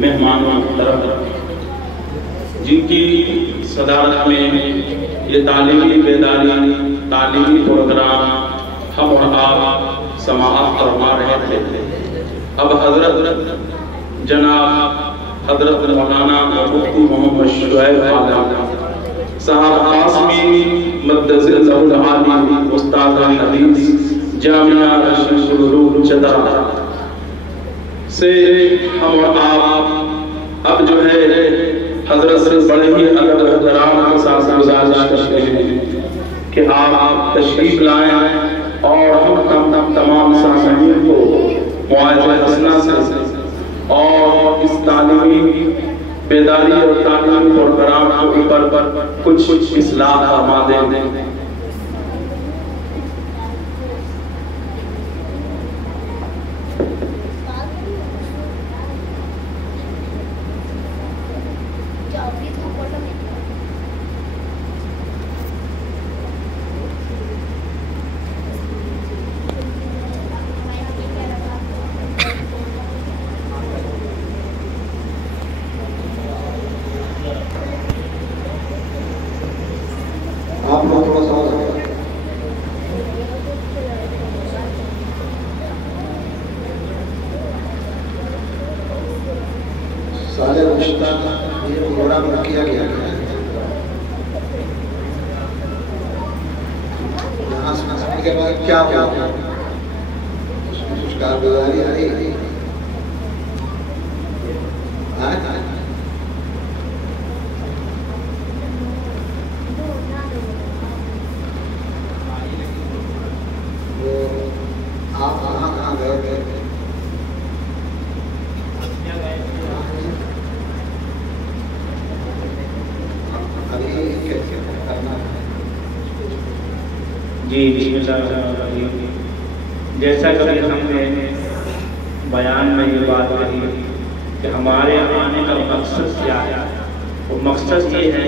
मेहमानों की तरफ जिनकी सदारत में ये तालीमी बेदारी तालीमी प्रोग्राम हम और आप समाअत फरमा रहे थे। अब हजरत जनाब हजरत मौलाना मुफ्ती मोहम्मद शुएब आलम साहब कासमी मद्दज़िल्लहुल आली उस्ताद हदीस जामिया रशीदुल उलूम चतरा से हम और आप अब जो है हजरत से बड़े ही अदब एहतराम के साथ गुजारिश करते हैं कि आप तशरीफ लाएं और हम तमाम सामीन को मुआज़ हसना से और इस तालीमी बेदारी और तालीमी प्रोग्राम के ऊपर कुछ इस्लाह फरमा दें। सारे रिश्ता ये प्रोग्राम किया गया है। यहाँ सुनने के बाद क्या हुआ, कुछ कारगुजारी आई आप कहाँ गए थे? जी बिस्मिल्लाह। जैसा कभी हमने बयान में ये बात कही कि हमारे आने का मकसद क्या है, वो मकसद ये है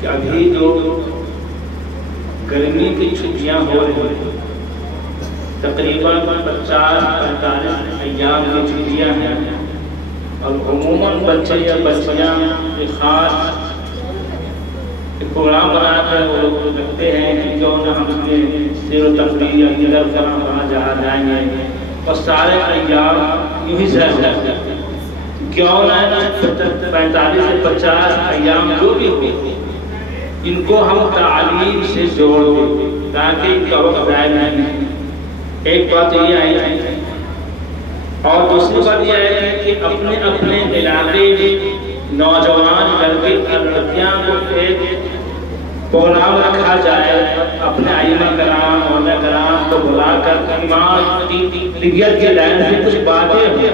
कि अभी जो गर्मी की छुट्टियां हो रही हैं, तकरीबन 50-45 अय्याम की छुट्टियां हैं और अमूमन बच्चे या बच्चियाँ खास प्रोग्राम बनाकर वो रखते हैं कि क्यों ना हम सैर व तफरीह या निगर करना वहाँ जहाँ जाएंगे और सारे अय्याम यूँ ही सैर करते हैं। क्यों ना 45 से 50 अय्याम जो भी हो इनको हम तालीम से जोड़ दें ताकि इनका वक्त ज़ाया नहीं। एक बात ये आई और दूसरी बात यह है कि अपने अपने इलाके में नौजवान लड़के लड़कियाँ को एक प्रोग्राम रखा जाए, अपने आइमा कराम मौला कराम को बुलाकर ईमान की लाइन से कुछ बातें हो।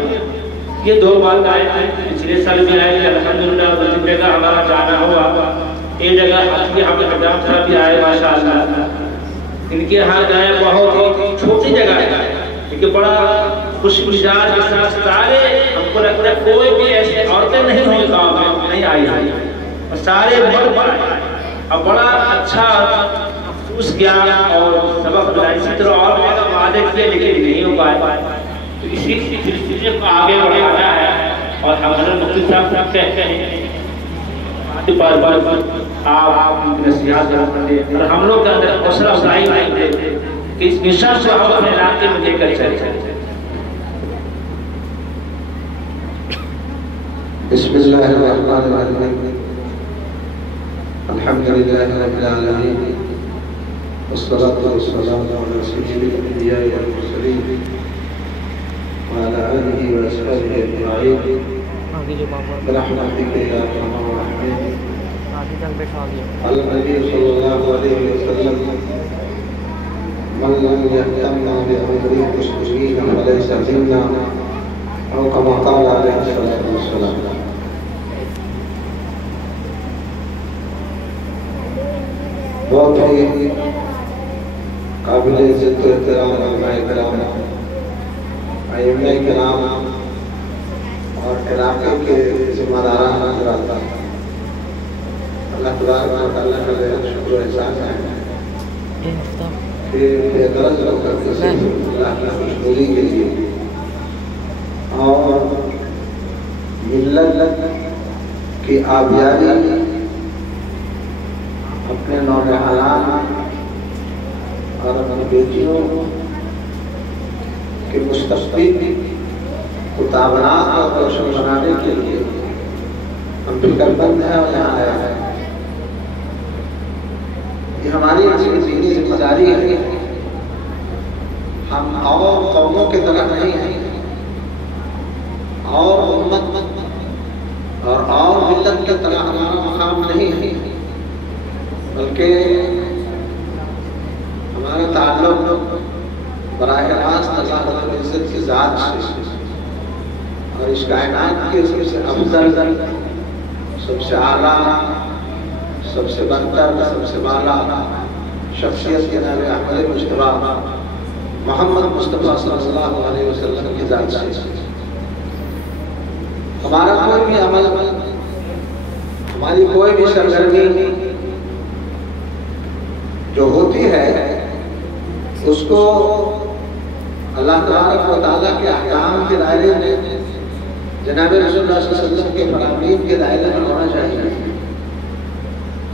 ये 2 बात आए थे, पिछले साल भी आए थे अल्हम्दुलिल्लाह। 2 जगह हमारा जाना हुआ, एक जगह हजरत साहब भी आए माशाअल्लाह। इनके यहाँ गए, बहुत ही छोटी जगह है लेकिन बड़ा खुश मिजाज के साथ सारे, हमको लगता है कोई भी ऐसी औरतें नहीं हुई गाँव में नहीं आई और सारे मर्द आए और बड़ा अच्छा उस ज्ञान और सबक मिला। इसी तरह और वादे किए लेकिन नहीं हो पाए, तो इसी सिलसिले को आगे बढ़ाना है। और हमारे मुफ्ती साहब कहते हैं बार आप नसीहत करते और हम लोग के अंदर हौसला अफजाई करते कि इस मिशन को हम अपने इलाके में लेकर चले। बिस्मिल्लाहिर्रहमानिर्रहीम, अल्हम्दुलिल्लाहि रब्बिल आलमीन, वस्सलातु वस्सलामु अला सय्यिदिल अंबिया'i वल मुरसलीन व अला आलिहि व अस्हाबिहि अजमईन बिरहमतिका या अरहमर राहिमीन। अल-नबी सल्लल्लाहु अलैहि वसल्लम मन लम यहतम बिअमरि मुस्लिमीन फलैसा मिन्ना औ कमा क़ाल अलैहि सल्लल्लाहु अलैहि वसल्लम। बहुत ही काबिल इज्जत एहतराम उलमाए किराम और इलाके के जिम्मेदारान हज़रात, अल्लाह तबारक व तआला का शुक्र एहसान है कि बेगरज होकर अल्लाह की खुशनुदी के लिए और की आबियारी अपने नौजवान और अपनी बेटियों के मुस्तक़बिल को ताबनात और रोशन बनाने के लिए हम फिक्रमंद हैं और यहाँ आया है। ये हमारी दीनी जिम्मेदारी है। हम और कौमों के तरह नहीं हैं और उम्मत और मिल्लत की तरह हमारा मकाम नहीं है, बल्कि हमारा ताल्लुक बराह रास्त अल्लाह रब्बुल इज्जत की ज़ात से और इस कायनात के सबसे अफजल, सबसे आला, सबसे बरतर, सबसे बाला शख्सियत के नाम अहमद मुस्तफा मोहम्मद मुस्तफा सल्लल्लाहु अलैहि वसल्लम की ज़ात से। हमारा कोई भी अमल, हमारी कोई भी सरगर्मी जो होती है उसको अल्लाह तबारक व तआला के अहकाम के दायरे में, जनाब रसूलुल्लाह सल्लल्लाहु अलैहि वसल्लम के फरमानीन के दायरे में होना चाहिए।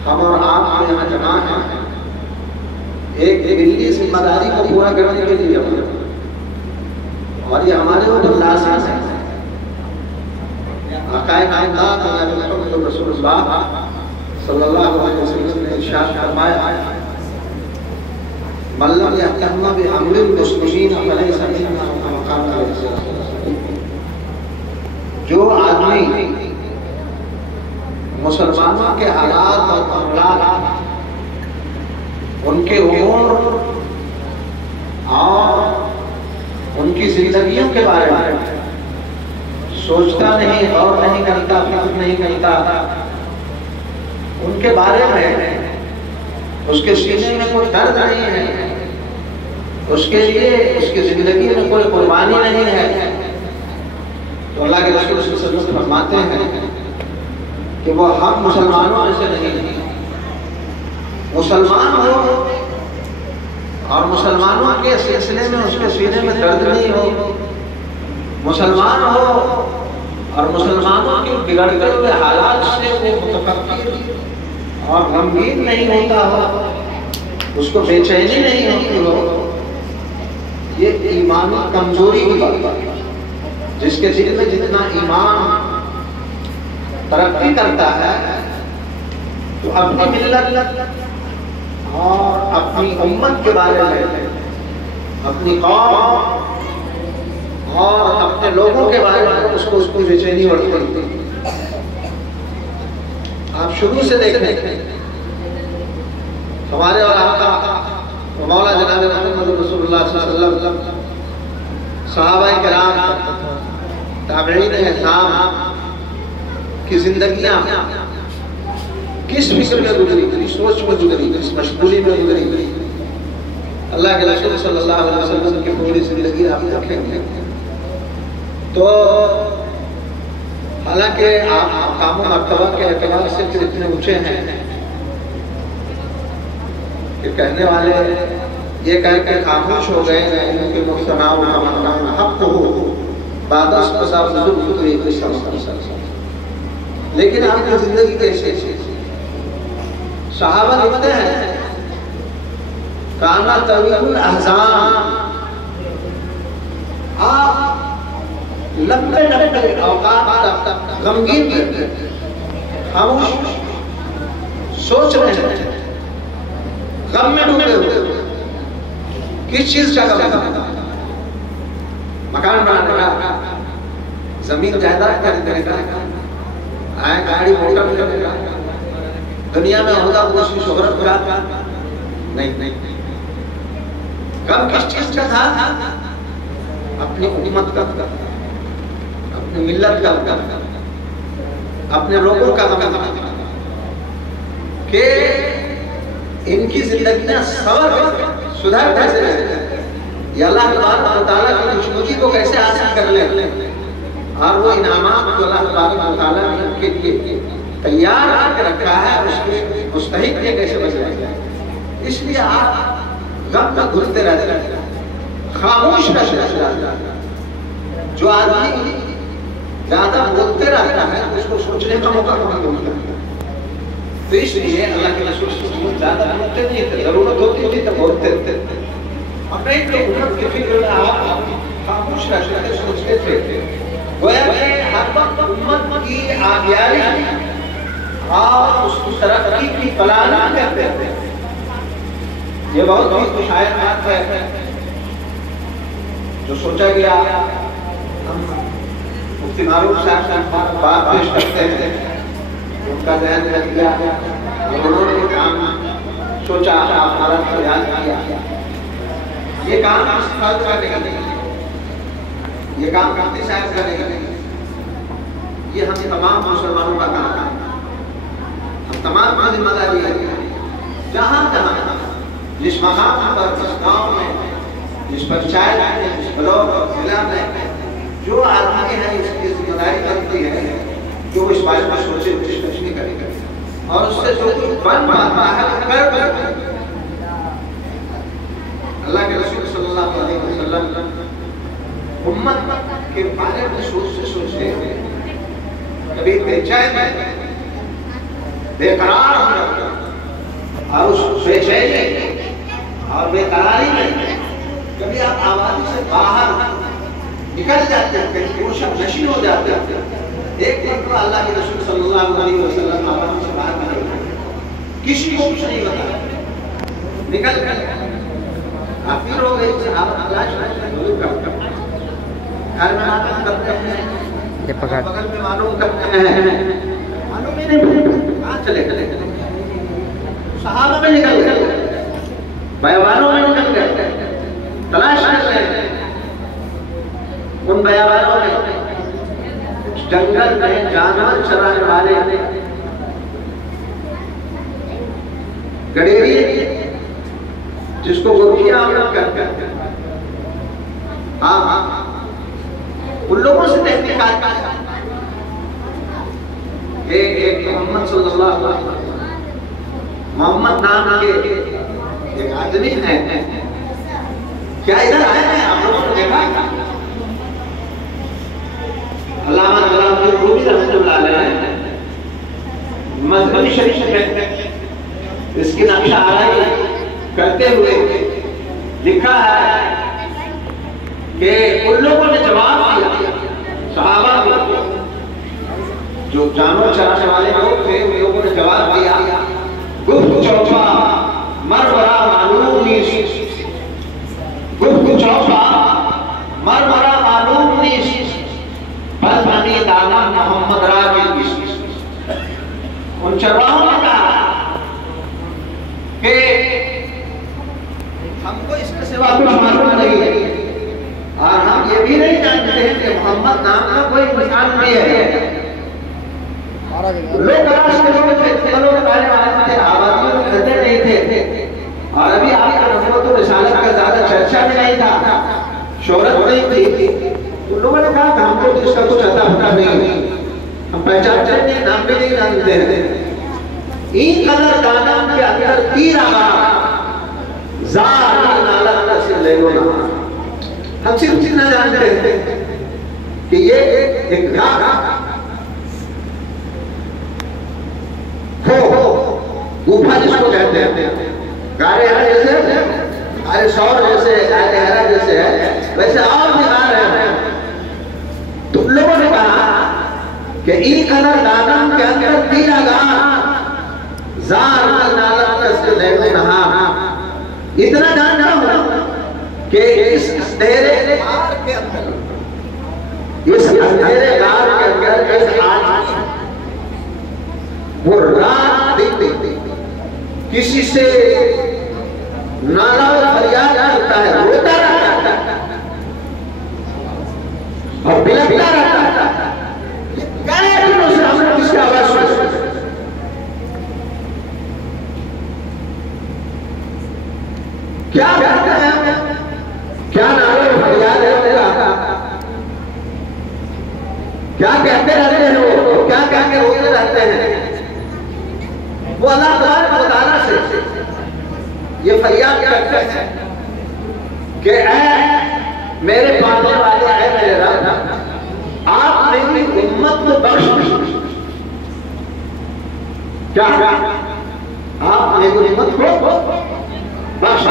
हम और आप यहाँ जमा हैं एक दिल्ली जिम्मेदारी को पूरा करने के लिए, और ये हमारे ऊपर लाज़िम है। आकाए कायनात जनाब मोहम्मद रसूलुल्लाह सल्लल्लाहु अलैहि वसल्लम ने इरशाद फरमाया, मल्लम यहतम बिअम्रिल मुस्लिमीन फलैसा मिन्ना कमा क़ाला अलैहि। जो आदमी मुसलमानों के हालात और मामलात, उनके उमूर और उनकी जिंदगियों के बारे में सोचता नहीं, गौर नहीं करता, फिक्र नहीं करता, उनके बारे में उसके सीने में कोई दर्द नहीं है, उसके लिए उसकी जिंदगी में कोई कुर्बानी नहीं है, तो अल्लाह के रसूल सल्लल्लाहु अलैहि वसल्लम फरमाते हैं कि वो हम मुसलमानों में से नहीं है। मुसलमान हो और मुसलमानों के सिलसिले में उसके सीने में दर्द नहीं हो, मुसलमान हो और मुसलमानों के बिगड़ते हुए हालात से वो मुतफक्किर और गमगीन नहीं होता हो, उसको बेचैनी नहीं होती हो, ये ईमानी कमजोरी की बात है। जिसके दिल में जितना ईमान तरक्की करता है तो अपनी मिल्लत और अपनी उम्मत के बारे में, अपनी कौम और अपने लोगों के बारे में उसको बेचैनी बढ़ती है। आप शुरू से देखें हमारे और आपका मौला जनाब मोहम्मद रसूलुल्लाह सल्लल्लाहु अलैहि वसल्लम, सहाबाए किराम, ताबईन इज़ाम की जिंदगियां किस फिक्र में गुजरी, किस सोच में गुजरी, किस मशगूली में गुजरी। अल्लाह के रसूल सल्लल्लाहु अलैहि वसल्लम की पूरी जिंदगी आप देखेंगे तो हालांकि आप मकाम व मर्तबा के एतबार से फिर इतने ऊंचे हैं कि कहने वाले ये कह के खामोश हो गए हैं कि मुस्तनाव का हक हो बादस लेकिन आपकी जिंदगी कैसे? सहाबा लिखते हैं काना तवील अहज़ान, आप लंबे लंबे औकात तक गमगीन रहते, खामोश सोच रहे हैं, गम में डूबे हुए। किस चीज का गम? मकान बनाने का, जमीन जायदाद खरीदने का, आए गाड़ी मोटर लेने का, दुनिया में होगा उसकी शोहरत का नहीं। गम किस चीज का था? अपनी उम्मत का, अपनी मिल्लत का, अपने लोगों का गम के इनकी जिंदगियां सुधार कैसे रहे, अल्लाह तबारक व तआला की खुशनुदी को कैसे हासिल कर ले, और वो इनामात जो अल्लाह तबारक व तआला ने उनके लिए तैयार करके रखा है उसके मुस्तहिक ये कैसे बच जाए। इसलिए आप गम में घुलते रहते हैं, खामोश रहते हैं। जो आदमी ज्यादा बोलते रहता है उसको सोचने का मौका कहाँ मिलता है। तो इसलिए अल्लाह के रसूल ज्यादा बोलते नहीं थे, जरूरत होती थी तो बोलते थे। और नहीं तो उम्मत की फिक्र में आप खामोश रहते थे, सोचते थे। गोया कि हर वक्त उम्मत की आगियारी और उसकी तरक्की की प्लानिंग करते थे। ये बहुत ही खुशायद बात है जो सोचा गया। हम मुफ्ती मारूफ साहब से बात पेश करते हैं, उनका ध्यान रख दिया, उन्होंने काम सोचा, हमारा प्रयास किया। ये काम किसी फर्द का नहीं, ये काम मुफ्ती साहब का नहीं, ये हम तमाम मुसलमानों का काम है। हम तमाम की जिम्मेदारी है। जहाँ जहाँ जिस मकाम पर, जिस गाँव में, जिस पंचायत में, जिस ब्लॉक जिला में जो आदमी है इसकी जिम्मेदारी बनती है कि वो इस बारे में सोचे, डिस्कस नहीं करेगा और उससे जो कुछ बन पाता है कर। अल्लाह के रसूल सल्लल्लाहु अलैहि वसल्लम उम्मत के बारे में सोचते कभी बेचैन बेकरार हो और उस बेचैनी और बेकरारी में कभी आप आबादी से बाहर निकल जाते हैं, कहीं कोशिश नशीन हो जाते हैं। एक मरतबा अल्लाह के रसूल सल्लल्लाहु अलैहि वसल्लम आबादी से बाहर निकल, किसी को कुछ नहीं बताया, निकल गए। आखिर हो गई घर में आदत करते हैं, बगल में मालूम करते हैं, मालूम ही नहीं कहाँ चले चले सहाबा में निकल गए, बयावानों में निकल गए, तलाश कर रहे हैं। उन बयावानों में जंगल में जानवर चराने वाले गडेरी जिसको गोरखिया कहते हैं, हाँ, उन लोगों से तहकीकात एक मोहम्मद सल्लल्लाहु अलैहि वसल्लम, मोहम्मद नाम के एक आदमी है, क्या इधर आए हैं आप लोगों ने देखा? अल्लामा जलालुद्दीन रूमी रहमतुल्लाह अलैह मजहबी शरीफ में इसकी नक्शाआराई करते हुए लिखा है कि उन लोगों ने जवाब दिया सहाबा को, जो जानवर चराने वाले लोग थे उन लोगों ने जवाब दिया, गुफ्त चौफा मरमरा मालूम नीस, गुफ्त चौफा मरमरा मालूम नीस, बल बनी दाना मोहम्मद राजी। उन चरवाहों ने कहा कि हमको इसके सिवा कुछ मालूम नहीं है और हम ये भी नहीं जानते हैं कि मोहम्मद नाम का कोई इंसान भी है। लोग तलाश कर रहे थे, लोग पहले वाले थे, आबादियों में रहते नहीं थे और अभी आपका नबूवत और रिसालत का ज्यादा चर्चा भी नहीं था, शोहरत नहीं थी। उन लोगों ने कहा कि हमको तो इसका कुछ अता पता नहीं, हम पहचानते नहीं, नाम भी नहीं जानते हैं। इन कदर दाना के अंदर तीर आगा ज़ार नाला से ले लो ना, हम सिर्फ इतना जानते हैं कि ये एक गुफा जिसको कहते हैं, गारे हरा जैसे, अरे सौर जैसे, गारे हरा जैसे है, वैसे और भी गार है। तो लोगों ने कहा कि इन कदर दाना के अंदर तीर आगा ज़ार नाला से ले लो ना। इतना जानना हो कि इस अंधेरे गार के अंदर, इस अंधेरे गार के अंदर इस आदमी वो रात दिन किसी से नारा फरियाद करता है, रोता रहता है और बिलखता रहता है। कई दिनों से हमने किसकी आवाज सुनी, क्या कहते हैं, क्या नारे फरियाद है तेरा, क्या कहते रहते हैं वो, क्या कह के रोते रहते हैं। वो अल्लाह तआला से ये फरियाद करते हैं कि ऐ मेरे पालने वाले, ऐ मेरे रब, आप मेरी उम्मत को बख्श क्या आप नेगुनिमत हो बस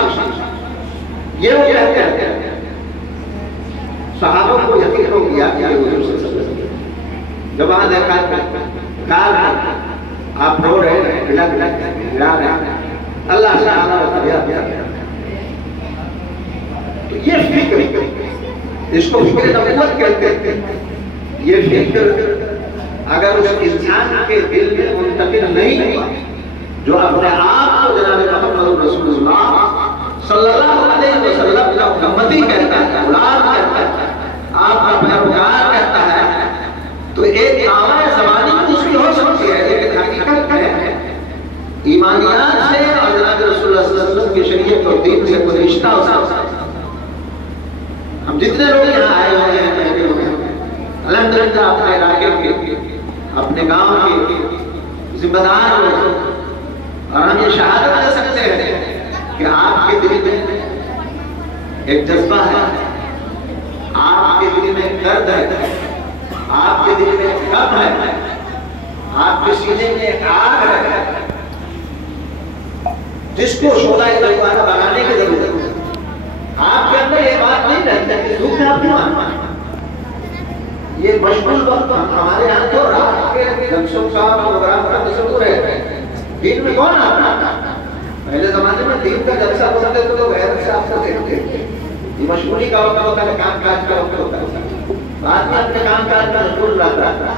ये वो कहते हैं। सहाबों को यकीन हो गया कि ये हुजूर सल्लल्लाहु अलैहि वसल्लम जब वहां देखा काल आप रो रहे हैं, गिला गिला गिरा रहे हैं, अल्लाह से आना तो ये फिक्र, इसको फिक्र नबूवत कहते हैं। ये फिक्र अगर उस इंसान के दिल में मुंतकिल नहीं हुआ जो अपने आप को जनाब मोहम्मद रसूलुल्लाह सल्लल्लाहु अलैहि वसल्लम का उम्मती कहता है, गुलाम कहता है, आपका पैरोकार कहता है, तो एक आवाज़ ज़बानी तो उसकी हो सकती है, लेकिन हकीकत है ईमानियात से और जनाब रसूलुल्लाह सल्लल्लाहु अलैहि वसल्लम की शरीयत और दीन से कोई रिश्ता हो सकता है। हम जितने लोग यहाँ आए हुए हैं, बैठे हुए हैं, अल्हम्दुलिल्लाह अपने इलाके के, अपने गांव के जिम्मेदार लोग, और हम ये शहादत दे सकते हैं कि आपके दिल में एक जज्बा है, आपके दिल में दर्द है, आपके दिल में एक गम है, आपके सीने में एक आग है जिसको शोधा दरवाजा बनाने की जरूरत है। आपके अंदर ये बात नहीं रहती कि दुख में आप क्यों आना, ये मशगूल वक्त हमारे यहाँ तो रात के जलसों का प्रोग्राम का मशहूर है, दिन में कौन आता? पहले जमाने में दिन का जलसा होता तो लोग गैर से आपको देखते थे। ये मशगूली का वक्त होता है, काम काज का वक्त होता है, बाद में अपने काम काज में मशगूल रहता है,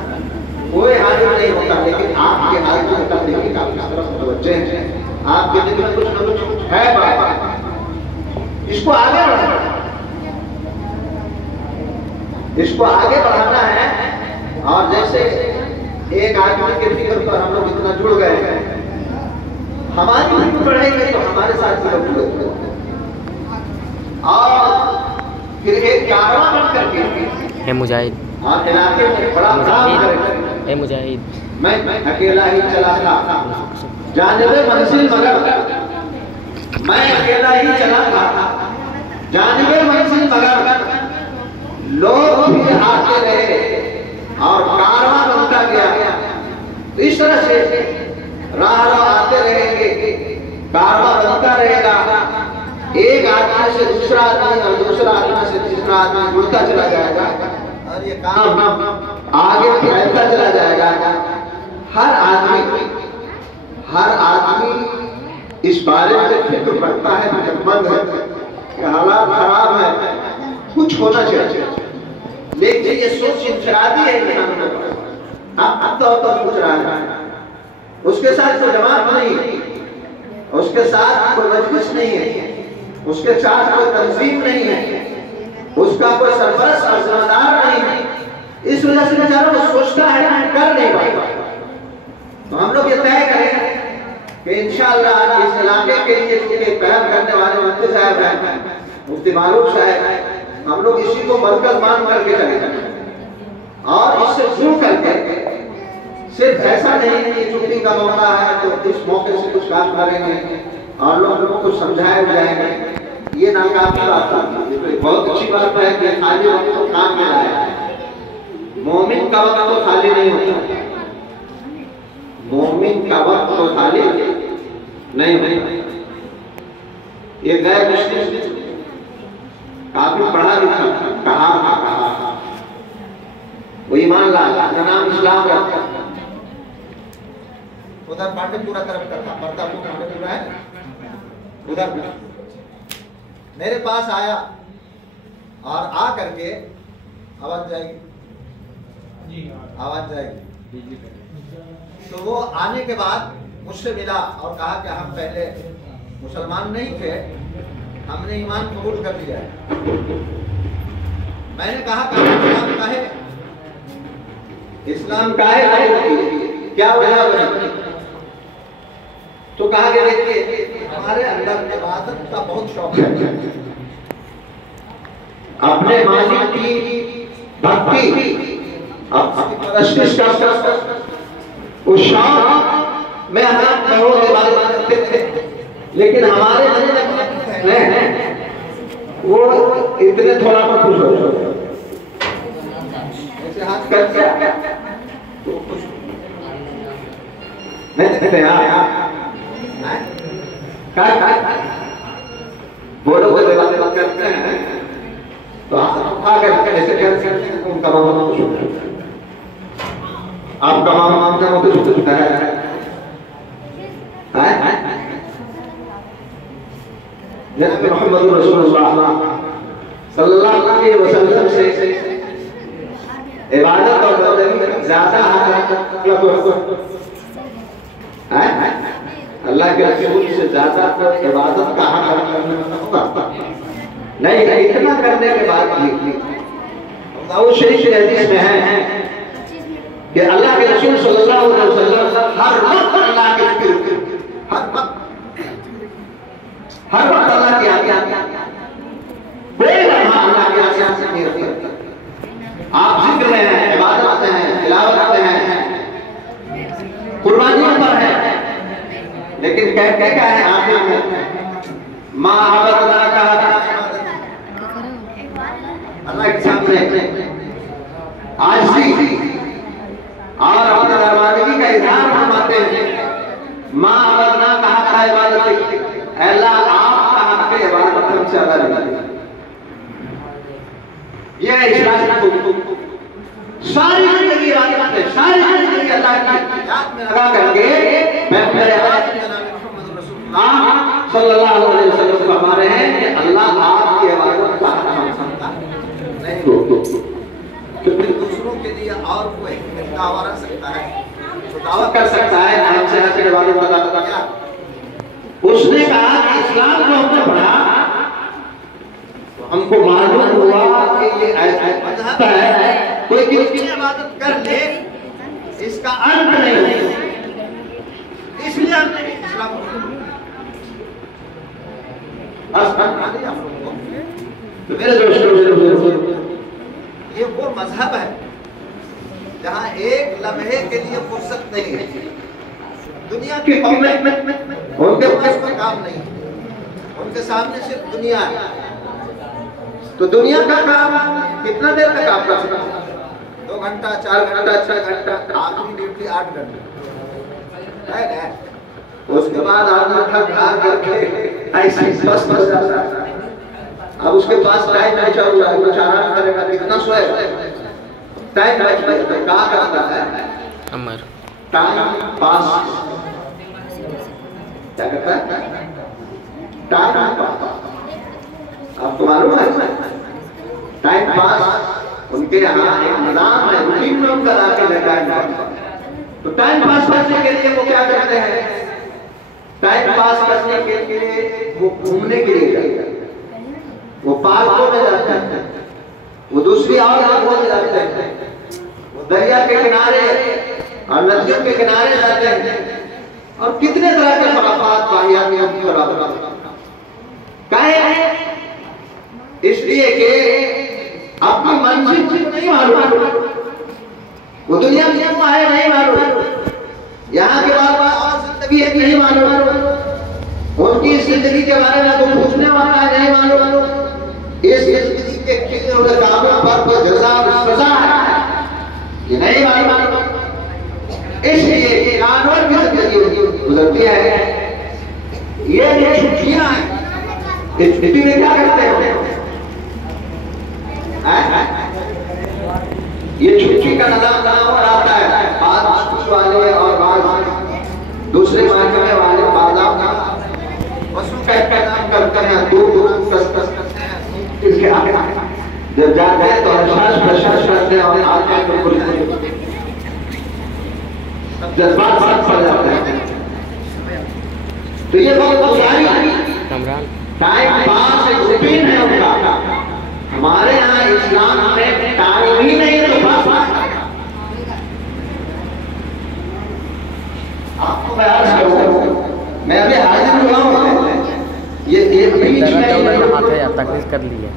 कोई हाजिर नहीं होता। लेकिन आपके हाजिर होता देखिए आप किस तरफ मुतवज्जे हैं, आपके दिल में कुछ न कुछ है बात, इसको आगे बढ़ाना, इसको आगे बढ़ाना है। और जैसे एक आदमी के फिक्र पर हम लोग इतना जुड़ गए हैं, हमारी फिक्र बढ़ेगी तो हमारे साथ भी लोग जुड़े, और फिर एक कारवां बन करके मुजाहिद और इलाके में बड़ा काम करेंगे। मुजाहिद मैं अकेला ही चला था जानिबे मंजिल मगर, मैं अकेला ही चला था जानिबे मंजिल मगर, लोग भी आते रहे और कारवां बनता गया। इस तरह से राह आते रहेंगे, कारवां बनता रहेगा, एक आदमी से दूसरा आदमी और दूसरा आदमी से तीसरा आदमी जुड़ता चला जाएगा और ये काम आगे फैलता चला जाएगा। हर आदमी इस बारे में फिक्र करता है, जबमंद है कि हालात खराब है, कुछ होना चाहिए, लेकिन ये सोच इंफरादी है कि हम तो कुछ रहा है, उसके साथ कोई जमात नहीं, उसके साथ कोई मजलिस नहीं है, उसके साथ कोई तंजीम नहीं है, उसका कोई सरपरस्त और जिम्मेदार नहीं है। इस वजह से बेचारा वो सोचता है कर नहीं पाएगा। तो हम लोग ये तय करें कि इंशाअल्लाह इस इलाके के लिए चूंकि पहल करने वाले मुफ्ती साहब हैं, मुफ्ती मारूफ साहब, हम लोग इसी को मरकज मान करके चलेंगे और इससे शुरू करके सिर्फ ऐसा नहीं कि छुट्टी का मौका है तो इस मौके से कुछ काम करेंगे और लोगों को समझाए जाएंगे, ये नाकाफी बात है। बहुत अच्छी बात है कि खाली वक्त को काम में लाया, मोमिन का वक्त तो खाली नहीं होता, मोमिन का वक्त तो खाली नहीं होता। ये गैर मुस्लिम काफी पढ़ा लिखा कहा वो ईमान लाया, नाम इस्लाम रखा, उधर पाटे पूरा तरफ करता, पर्दा पाटे पूरा है उधर। मेरे पास आया और आ करके आवाज जाएगी, आवाज जाएगी। तो वो आने के बाद मुझसे मिला और कहा कि हम पहले मुसलमान नहीं थे, हमने ईमान कबूल कर लिया है। मैंने कहा इस्लाम का है, इस्लाम का है, क्या वजह बनी? तो कहा कि देखिए हमारे अंदर इबादत का बहुत शौक है, अपने मालिक की भक्ति उस शौक में हम बहुत इबादत करते थे, लेकिन हमारे मन में वो इतने थोड़ा खुश हो ऐसे हाथ करके नहीं बोलो बोलो बात करते हैं तो आप कैसे करते हैं उनका आपका मामला तो झूठ है जनाब मोहम्मद रसूलुल्लाह सल्लल्लाहु अलैहि वसल्लम से इबादत और बंदगी ज्यादा अल्लाह के रसूल से ज्यादा इबादत का हक होगा नहीं। इतना करने के बाद भी वो शरीफ हदीस में है कि अल्लाह के रसूल सल्लल्लाहु अलैहि वसल्लम हर वक्त अल्लाह के जिक्र हर वक्त अल्लाह की आज्ञा कोई लम्हा अल्लाह की आज्ञा से नहीं रहता। आप जिक्र में हैं, इबादत में हैं, तिलावत में हैं, कुर्बानियों पर हैं, लेकिन कहते क्या है आखिर में मां अबदना का अल्लाह के सामने आज भी और अपने दरवाज़गी का इजहार फरमाते हैं। मां अबदना कहा था इबादत अल्लाह आपका हक है इबादत हमसे अदा नहीं। ये इस्लाम को सारी जिंदगी इबादत में सारी जिंदगी अल्लाह की याद में लगा करके मैं मेरे सल्लल्लाहु अलैहि वसल्लम फरमा रहे हैं कि अल्लाह आपकी इबादत का हक समझता नहीं हो तो फिर दूसरों के लिए और कोई दावा रख सकता है तो दावा कर सकता है हमसे हक इबादत बता क्या। उसने कहा कि इस्लाम जो हमने पढ़ा हमको मालूम हुआ कि ये मजहब है कोई किसकी इबादत कर ले इसका अंत नहीं है, इसलिए हमने इस्लाम तो मेरे दोस्तों ये वो मजहब है जहाँ एक लम्हे के लिए फुर्सत नहीं है। दुनिया के उनके पास कोई काम नहीं, उनके सामने सिर्फ दुनिया है। तो दुनिया का काम कितना देर तक आप कर सकते हैं? 2 घंटा 4 घंटा 6 घंटा आखिरी ड्यूटी 8 घंटे है। उसके बाद आदमी थक हार करके ऐसे बस जाता है। अब उसके पास टाइम बचा हुआ है, कुछ आराम करेगा, कितना सोएगा? टाइम बचा है तो क्या करता है? अमर टाइम पास क्या करता है? टाइम पास आपको मालूम है टाइम पास उनके यहाँ एक निजाम है, रूटीन में उनका लाके टाइम पास। तो टाइम पास करने के लिए वो क्या करते हैं? टाइम पास करने के लिए वो घूमने के लिए जाते हैं, वो पार्कों में जाते हैं, वो दूसरी और जगहों में जाते हैं, वो दरिया के किनारे और नदियों के किनारे जाते हैं और कितने तरह के खुराफात वाहियात काहे? इसलिए कि अपनी मंजिल नहीं मालूम, वो दुनिया में क्यों आए नहीं मालूम, यहाँ के बारे और जिंदगी है नहीं मालूम, उनकी जिंदगी के बारे में कोई पूछने वाला है नहीं मालूम, इस जिंदगी के किए हुए कामों पर कोई जज़ा सजा है ये नहीं मालूम। इसलिए कानून की जिंदगी गुजरती है। ये छुट्टियां हैं, इस छुट्टी में क्या करते हैं? ये छुट्टी का निजाम कहाँ पर आता है? बाद कुछ वाले और बाद दूसरे महकमे वाले वसूल का इंतजाम करते हैं, दूर करते हैं, इसके आगे जब जाते हैं तो प्रशास करते हैं और आगे जज्बात पड़ जाते हैं। तो ये बहुत टाइम पास एक रूटीन है उनका। हमारे यहाँ इस्लाम में टाइम ही नहीं है तो पास आपको मैं आज कहूँ, मैं अभी हाजिर हुआ हूँ, ये बीच में तकलीफ कर ली है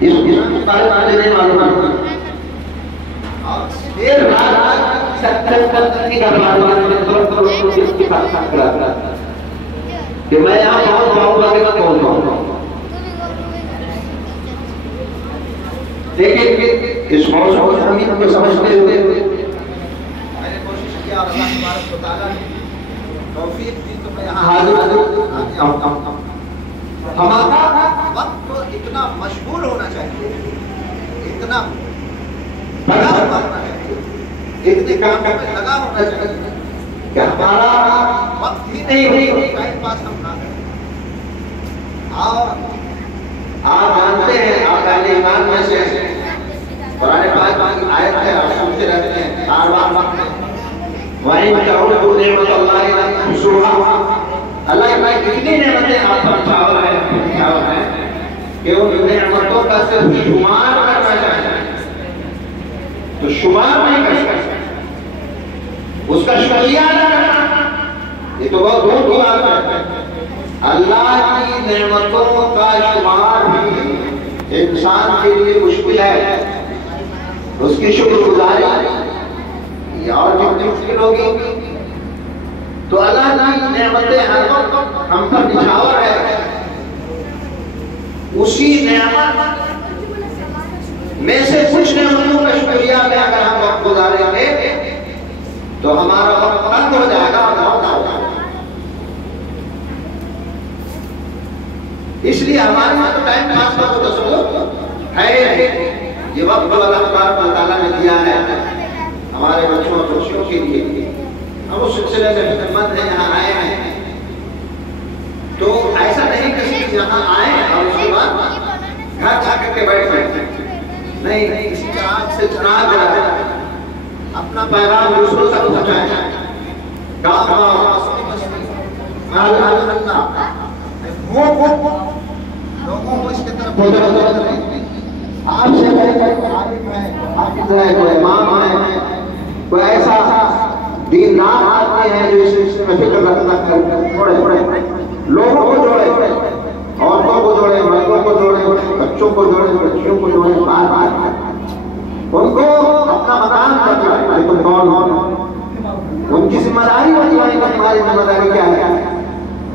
इस बारे में नहीं मालूम देर रात 70 का कि मैं यहाँ पहुँच पाऊंगा कि मैं पहुँच पाऊंगा। लेकिन इस मौसम को समझते हुए मैंने कोशिश किया और अल्लाह तबारक व तआला ने तौफीक दी तो मैं यहाँ हाजिर हमारा वक्त तो इतना मशगूल होना चाहिए, इतना लगा होना चाहिए, इतने काम में लगा होना चाहिए कि हमारा वक्त ही नहीं टाइम पास हम ना करें। और आप जानते हैं, आप पहले ईमान में से कुरान पाक की आयत है, आप सुनते रहते हैं हर बार वहीं तऊदु निअमतुल्लाहि ला तुहसूहा। अल्लाह की कितनी नेमतें आप पर छाव है कि उन नेमतों का सिर्फ शुमार करना चाहिए तो शुमार नहीं कर सकते, उसका शुक्रिया अदा करना ये तो बहुत दूर की बात है। अल्लाह की नेमतों का शुमार भी इंसान के लिए मुश्किल है, उसकी शुक्रगुजारी और कितनी मुश्किल होगी। तो अल्लाह की नेमतें हर वक्त हम पर निछावर है, उसी नेमत में से कुछ नेमतों का शुक्रिया में अगर हम वक्त गुजारेंगे तो हमारा वक्त बंद हो जाएगा और मौत हो जाएगा। इसलिए हमारे यहाँ तो टाइम पास का तो तसव्वुर है, ये वक्त जो अल्लाह तबारक व तआला ने दिया है हमारे बच्चों और बच्चियों के लिए, हम उस सिलसिले में फिक्रमंद हैं, यहाँ आए हैं। तो ऐसा नहीं कि यहाँ आए और उसके बाद घर जाकर के बैठ गए, नहीं, किसी चाक से चुनाव अपना पैगाम दूसरों तक पहुँचाए, गाँव लोगों को इसके तरफ आपसे कोई इमाम है, कोई ऐसा दीनदार आदमी है जो इस फिक्र रखना थोड़े लोगों को जोड़े, औरतों को जोड़े, मर्दों को जोड़े, बच्चों को जोड़े, बच्चियों को जोड़े, बार उनको अपना मकान बताए तुम कौन हो, उनकी जिम्मेदारी बताए कि हमारी जिम्मेदारी क्या है।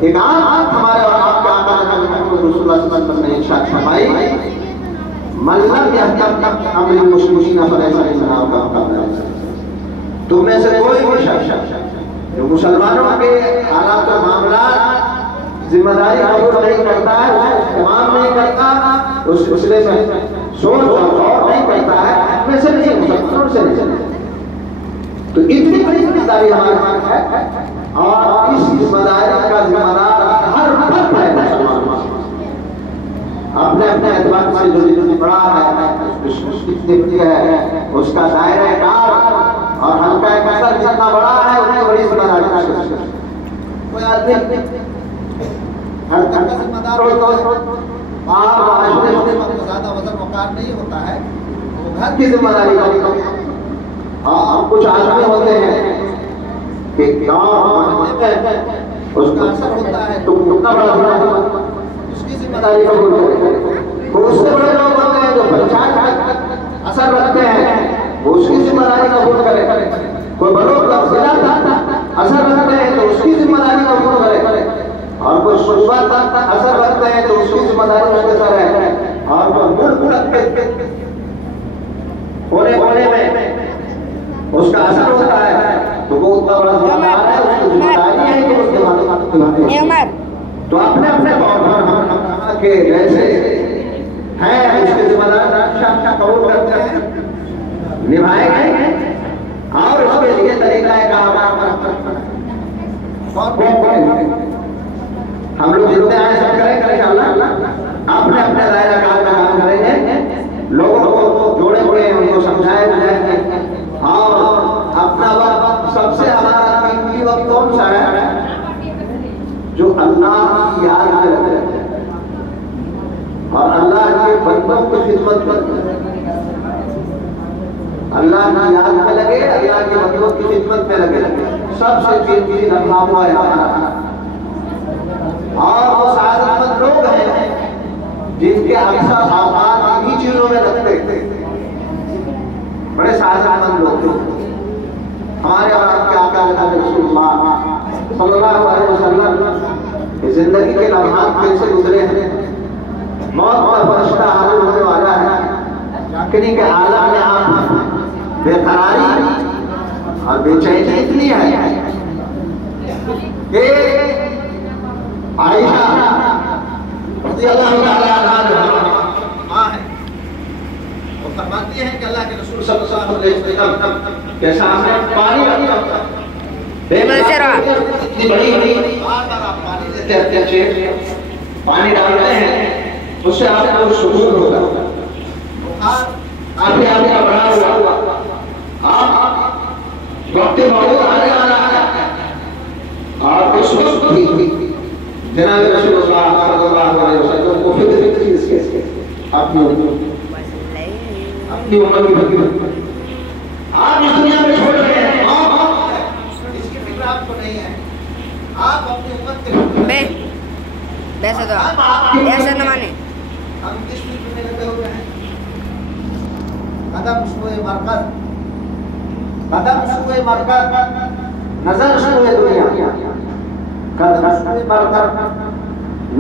एक आम हमारे और आपके आका रसूलुल्लाह सल्लल्लाहु अलैहि वसल्लम ने इरशाद फरमाई, मल्लम यहतम अमरुल मुस्लिमीन फलैसा इन्नाहु का, तुम में से कोई भी शख्स जो मुसलमानों के हालात और मामला जिम्मेदारी कबूल नहीं करता है, उसको तमाम नहीं करता, उस सिलसिले में सोच और गौर नहीं करता है, में से नहीं, मुसलमानों से नहीं। तो इतनी बड़ी जिम्मेदारी हमारे पास है और इस जिम्मेदारी का जिम्मेदार हर फर्द है मुसलमान, अपने अपने एतबार से जो बड़ा है उसका दायरा कार और हल्का कसर जितना बड़ा है उतनी बड़ी जिम्मेदारी। कोई आदमी हर का जिम्मेदार हो तो ज्यादा वजन वकार नहीं होता है, वो घर की जिम्मेदारी का। हाँ, कुछ आदमी होते हैं कि गाँव में उसका असर होता है, तो कितना बड़ा उसकी जिम्मेदारी को तो उससे बड़े लोग होते हैं जो पंचायत में असर रखते हैं, वो उसकी जिम्मेदारी का पूर्ण करे। कोई बड़ों का जिला असर रखते हैं तो उसकी जिम्मेदारी का पूर्ण करे, और कोई सूबा असर रखते हैं तो उसकी जिम्मेदारी उसके सर है, और होने में उसका असर होता है तो वो उतना बड़ा जिम्मेदार है, उसकी जिम्मेदारी है कि उसके बाद तो अपने अपने तौर के जैसे हैं उसके जिम्मेदार कबूल करते हैं, निभाएंगे और उसके लिए तरीका है हम लोग जितने आए सब करेंगे अपने अपने दायरा काम करेंगे, लोगों को जोड़े हुए उनको समझाए जाएंगे। और अपना वक्त सबसे हमारा कीमती वक्त कौन सा है, जो अल्लाह की याद में लगे और अल्लाह के बंदों की खिदमत में, अल्लाह की याद में लगे, अल्लाह के बंदों की खिदमत में लगे, सबसे कीमती लम्हा हुआ है हमारा। और वो सादतमंद लोग हैं जिनके अक्सर औकात इन्हीं चीजों में लगते थे, बड़े सादतमंद लोग हमारे और आपके आका रसूलुल्लाह सल्लल्लाहु अलैहि वसल्लम जिंदगी के लम्हात कैसे गुजरे हैं। मौत का फरिश्ता हाजिर होने वाला है, यानी के आलम में आप बेकरारी और बेचैनी इतनी है कि आयशा रज़ियल्लाहु ताला अन्हा मां है, वो फरमाती हैं कि अल्लाह के रसूल सल्लल्लाहु अलैहि वसल्लम के सामने पानी रखा होता है, इतनी बड़ी बार आप पानी देते हैं, पानी डालते हैं, उससे आपको सुकून होगा, आगे आगे का बढ़ा हुआ आप वक्त मौत आने वाला है, और उस वक्त भी जनाब रसूलुल्लाह सल्लल्लाहु अलैहि वसल्लम को फिक्र थी इसके अपनी उम्र की फिक्र आप इस दुनिया में छोड़ रहे हैं, इसकी फिक्र आपको नहीं है, आप अपनी उम्र के वैसे तो ऐसा न माने हम किस फिक्र में लगे हुए हैं, कदम सोए मरकज, कदम सोए मरकज, नजर सोए दुनिया, कदम सोए मरकज,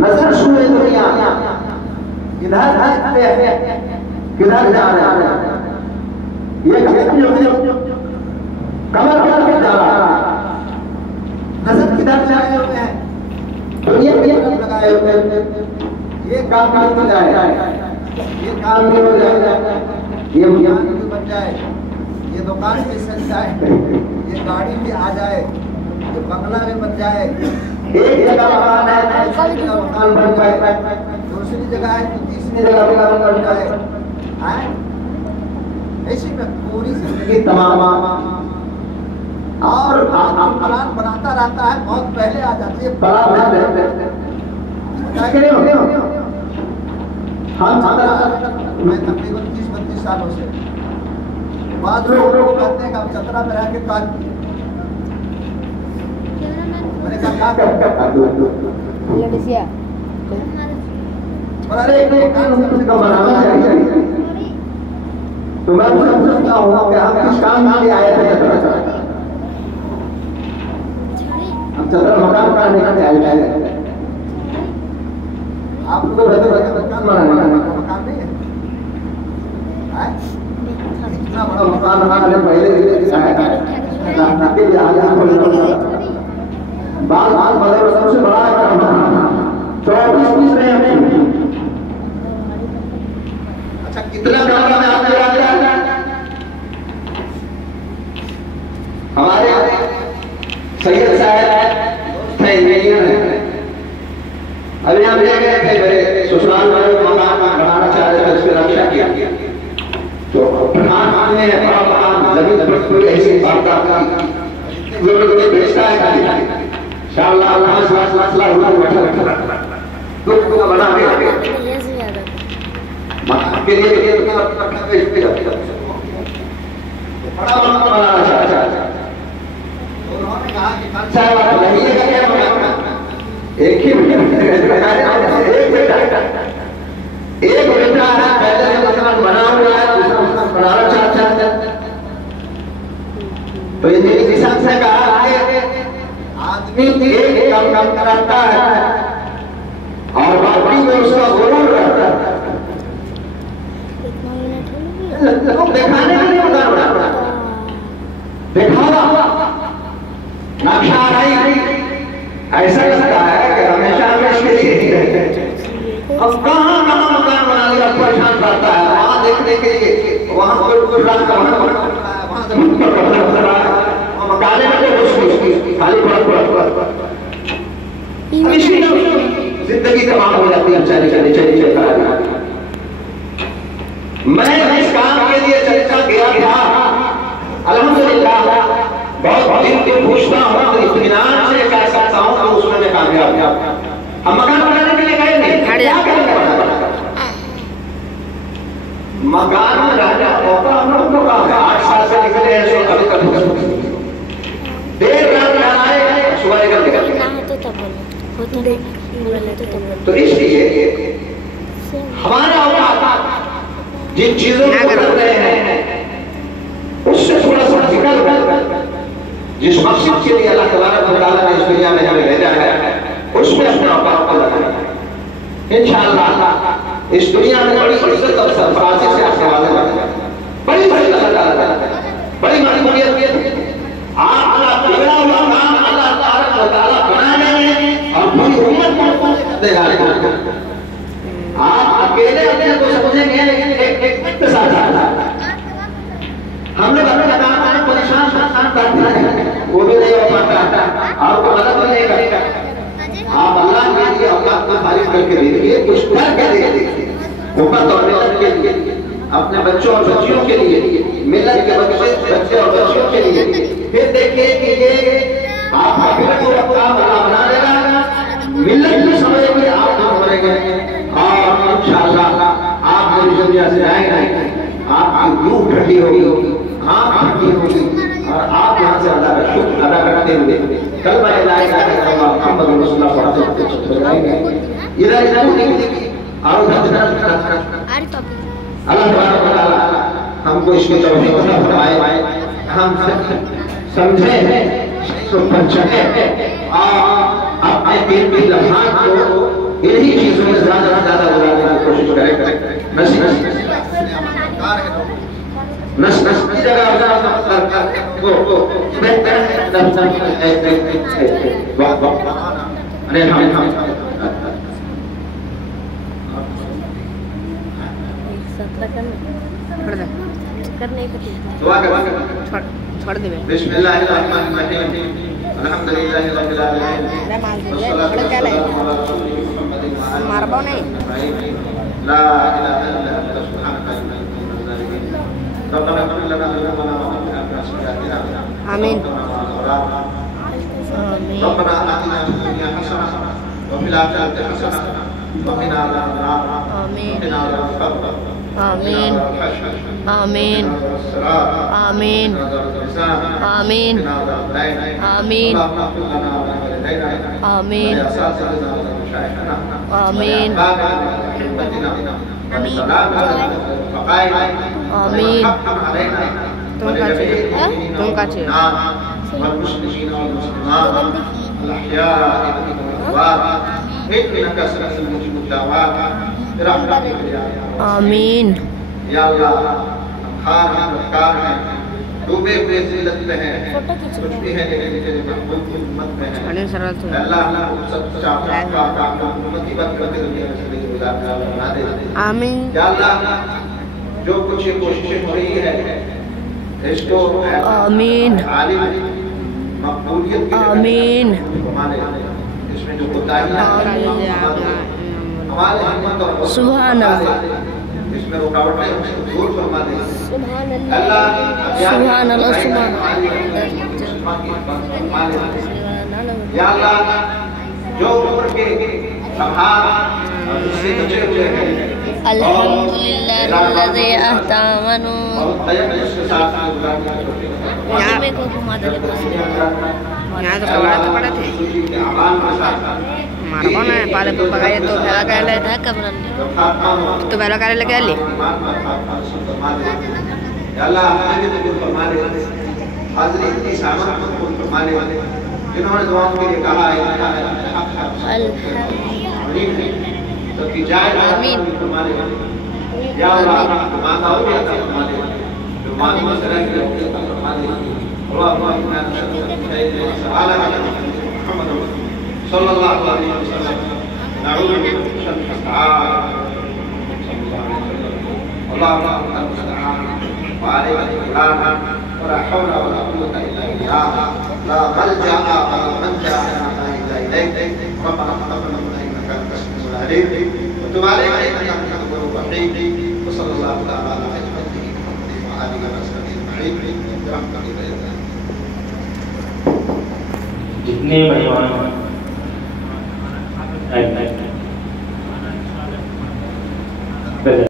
नजर सोए दुनिया, किधर देखते हैं, किधर जा रहे हैं, ये कमर के जा रहा है, नजर किधर जाए हुए हैं, दुनिया पे लगाए हुए हैं, ये काम भी हो जाए, ये काम भी हो जाए, ये मकान भी बन जाए, ये दुकान भी सज जाए, ये गाड़ी भी आ जाए, ये बंगला भी बन जाए, एक जगह मकान है दूसरी जगह मकान बन जाए, दूसरी जगह है तो तीसरी जगह मकान बन जाए, ऐसी में पूरी जिंदगी तमाम और प्लान बनाता रहता है, बहुत पहले आ जाती है, बड़ा मैं तकरीबन 30-32 सालों से बाद लोग कहते हैं कि आप चतरा में रह के काज, मैंने कहा क्या अरे का बनाना चाहिए, तो मैं पूछता हूँ कि आप किस काम के आए थे चतरा, हम चतरा मकान बनाने का चाहिए, आप तो रहते मकान बनाने मकान नहीं है, इतना बड़ा मकान बनाने पहले बाल सबसे बड़ा है 24 रहे हमें, अच्छा कितना बड़ा में आपने हमारे सैयद साहब इंजीनियर है, अभी हम ले गए थे मेरे ससुराल में मकान बनाना चाह रहे थे, उसकी रक्षा किया, तो प्रधान ने बड़ा मकान जमीन पर कोई ऐसी बात लोग बेचता है खाली इंशाअल्लाह मसला हुआ बैठा तो बना के मकान के लिए बड़ा मकान बनाना चाहता है, उन्होंने कहा कि साहब नहीं है क्या मकान, एक ही एक बेटा है, पहले से मकान बना हुआ है, दूसरा मकान बनाना चाहता है, तो ये मेरी किसान से कहा कि आदमी एक काम कराता है और बाकी में उसका गुरूर रहता है, लोग दिखाने के लिए मकान बनाता है, दिखावा नक्शा नहीं, ऐसा लगता है कि हमेशा में इसके लिए रहते हैं, अब कहाँ मकान बना लिया परेशान करता है, वहाँ देखने के लिए वहाँ कोई रात का वहाँ से मकाने में खाली जिंदगी तमाम हो जाती है, चली मैं इस काम के लिए चर्चा गया था, अल्हम्दुलिल्लाह बहुत दिन से पूछता हूँ तो इत्मीनान से कह सकता हूँ कि उसमें मैं कामयाब, हम मकान बनाने के लिए गए नहीं, क्या करेंगे मकान में रहना होगा, हम लोग को 8 साल से निकले हैं, सो अभी तक देर रात आए सुबह निकल तो इसलिए हमारा औकात जिन चीजों को कर रहे हैं उससे थोड़ा सा निकल जिस मकसद के लिए अल्लाह तबारक व तआला ने इस दुनिया में हमें भेजा है उसमें अपने औकात को लगाएं, इंशाअल्लाह इस दुनिया में बड़ी इज्जत और सरफराजी से आपके वाले बनेंगे, बड़ी बड़ी मकबूलियत और वो गलत नहीं करेगा। आप अल्लाह के लिए औकात को खारिज करके दे दीजिए, कुछ करके दे दीजिए, हुकूमत और मिलत के लिए, अपने बच्चों और बच्चियों के लिए, मिलत के बच्चे और बच्चियों के लिए। फिर देखिए कि ये आप आखिरत को अपना बना देगा, मिलत की समझ में आप काम करेंगे और इंशाअल्लाह आप मेरी दुनिया से आएंगे, आपकी रूह ठंडी होगी, आँख ठंडी होगी और आप यहाँ से अल्लाह का शुक्र अदा करते हुए कलमा ला इलाहा इल्लल्लाह मुहम्मद रसूलुल्लाह पढ़ते जाएंगे। इधर और अल्लाह तबारक व तआला हमको इसके तौफीक अता फरमाए, हम समझे सुन चले और अपने दिल की लम्हात को इन्हीं चीजों में ज्यादा से ज्यादा उतारने की कोशिश करें। नस की जगह वो बेहतर अरे हम छोड़ दे बिस्मिल्लाहिर्रहमानिर्रहीम अल्हम्दुलिल्लाहि रब्बिल आलमीन वस्सलातु वस्सलामु अला रसूलिल्लाह मुहम्मदिन व आलिहि मारबो नहीं ला इलाहा इल्ला अंता सुब्हानका इन्नी कुन्तु मिनज़ ज़ालिमीन रब्बना इग़फिर लना ज़ुनूबना व क़ना सय्यिआतिना आमीन रब्बना आतिना फ़िद दुनिया हसनह व फ़िल आखिरति हसनह व क़िना अज़ाबन्नार आमीन आमीन आमीन आमीन आमीन आमीन आमीन आमीन आमीन तुम का चाहिए आमीन। या अल्लाह खार हैं रफ्तार हैं डूबे हुए ज़िल्लत में हैं कुछ भी है लेकिन तेरे महबूब की उम्मत में है अल्लाह सब चाहता का उम्मती बन करके दुनिया में ज़िंदगी गुजारना दे आमीन। या अल्लाह जो कुछ ये कोशिशें हो रही है इसको आमीन आलिम मकबूलियत की आमीन हमारे इसमें जो कोताहियां हमारे हिम्मत और सुभान अल्लाह इसमें रुकावटें उसको दूर फरमा दे सुभान अल्लाह सुभान अल्लाह सुभान या अल्लाह जो उम्र के संहार और उससे बचे हुए हैं अल्हम्दुलिल्लाहिल्लज़ी अहतामनु और तयम्मुम के साथ यहाँ में को घुमा दे यहाँ तो पड़े थे मारबो ना पाले पकाए तो पहला कह ले था कबरन तो पहला कह ले या अल्लाह हमें तो कुल फरमा दे हाज़रीन की सामत को कुल फरमा दे जिन्होंने दुआओं के लिए कहा है तो की जाए आमीन फरमा दे या अल्लाह मांगा हो गया था फरमा दे जो मांगने से रह गया फरमा दे अल्लाह इन्ना सवाला मुहम्मद सल्लल्लाहु अलैहि वसल्लम नऊज़ु बिका मिन शर्रि अल्लाहुम्मा अस्तग़फिरुका व अलैका वला हौला वला कुव्वता इल्ला बिल्लाह ला मल्जा व ला मन्जा इल्ला इलैक रब्बना तक़ब्बल मिन्ना इन्नका अंtas समीउल अलीम व तुब अलैना इन्नका अंtat तव्वाबुर रहीम व सल्लल्लाहु तआला अला खैरिल मुहम्मदिन व आलिहि व असहाबिहि अजमईन बिरहमतिका या अरहम जितने मेहमान आए